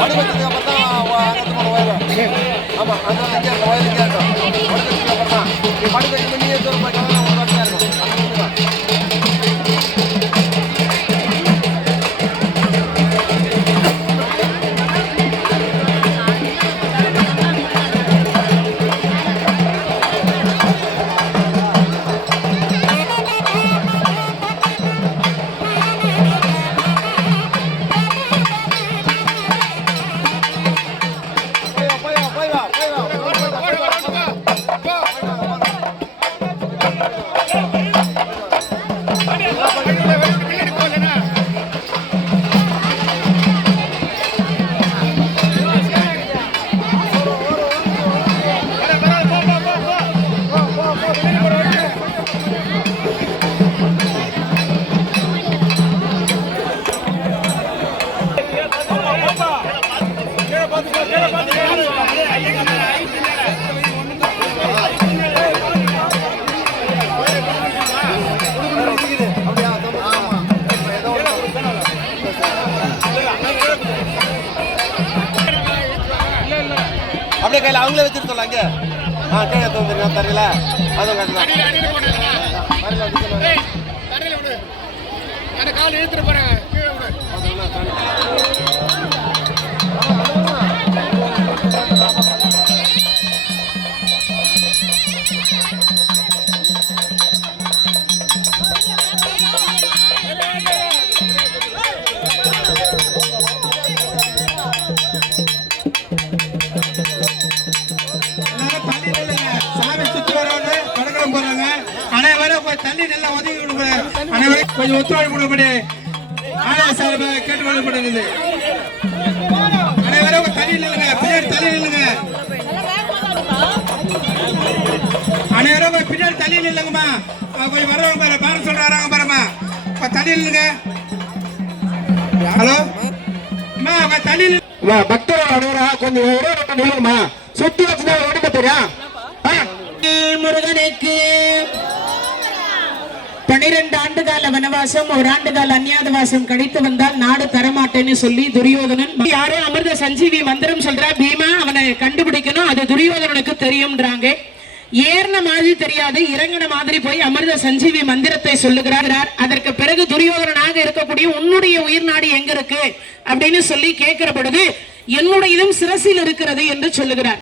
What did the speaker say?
மணி வச்சதுக்கு அப்புறம் தான் அங்கே போன வயல். ஆமாம், அந்த இங்கே இருக்கும் வயல் இங்கே இருக்கும். மணி வச்சதுக்கு அப்புறம் தான் நீ மணி வச்சு நீயே தூரம் போயிட்டாலும் ஒரு வாட்டியாக இருக்கும். அப்படியே கையில் அவங்களே வச்சுட்டு சொல்லலாம் இங்கே. கீழே தோந்துருங்க தரையில் அதுவும் கட்டலாம். கால் இழுத்துட்டு போறேன். தண்ணி நல்லா ஒதுக்கி கொடுக்குறேன். அனைவரும் கொஞ்சம் ஒத்துழைப்பு கொடுக்கப்படி ஆலய சார்பாக கேட்டுக்கொள்ளப்படுகிறது. அனைவரும் தண்ணி நில்லுங்க, பின்னாடி தண்ணி நில்லுங்க. அனைவரும் பின்னாடி தண்ணி நில்லுங்கம்மா. கொஞ்சம் வரவங்க பாரு, பாரு சொல்ற வராங்க பாருமா. தண்ணி நில்லுங்க. ஹலோ அம்மா, தண்ணி பக்தர்கள் அனைவராக கொஞ்சம் நில்லுங்கம்மா. சுத்தி வச்சுனா ஒடுக்க தெரியும். முருகனுக்கு 12 ஆண்டு கால வனவாசம், 1 ஆண்டு கால அந்நியாதவாசம் கழித்து வந்தால் நாடு தரமாட்டேன்னு சொல்லி துரியோதனன் யாரோ அமிர்த சஞ்சீவி மந்திரம் சொல்றா. பீமா அவனை கண்டுபிடிக்கணும், அது துரியோதனனுக்கு தெரியும்ன்றாங்க. ஏறின மாதிரி தெரியாது, இறங்கின மாதிரி போய் அமிர்த சஞ்சீவி மந்திரத்தை சொல்லுகிறார். அதற்கு பிறகு துரியோதனனாக இருக்கக்கூடிய உன்னுடைய உயிர் நாடு எங்க இருக்கு அப்படின்னு சொல்லி கேட்கிற பொழுது என்னுடைய இதும் சிரசில் இருக்கிறது என்று சொல்லுகிறார்.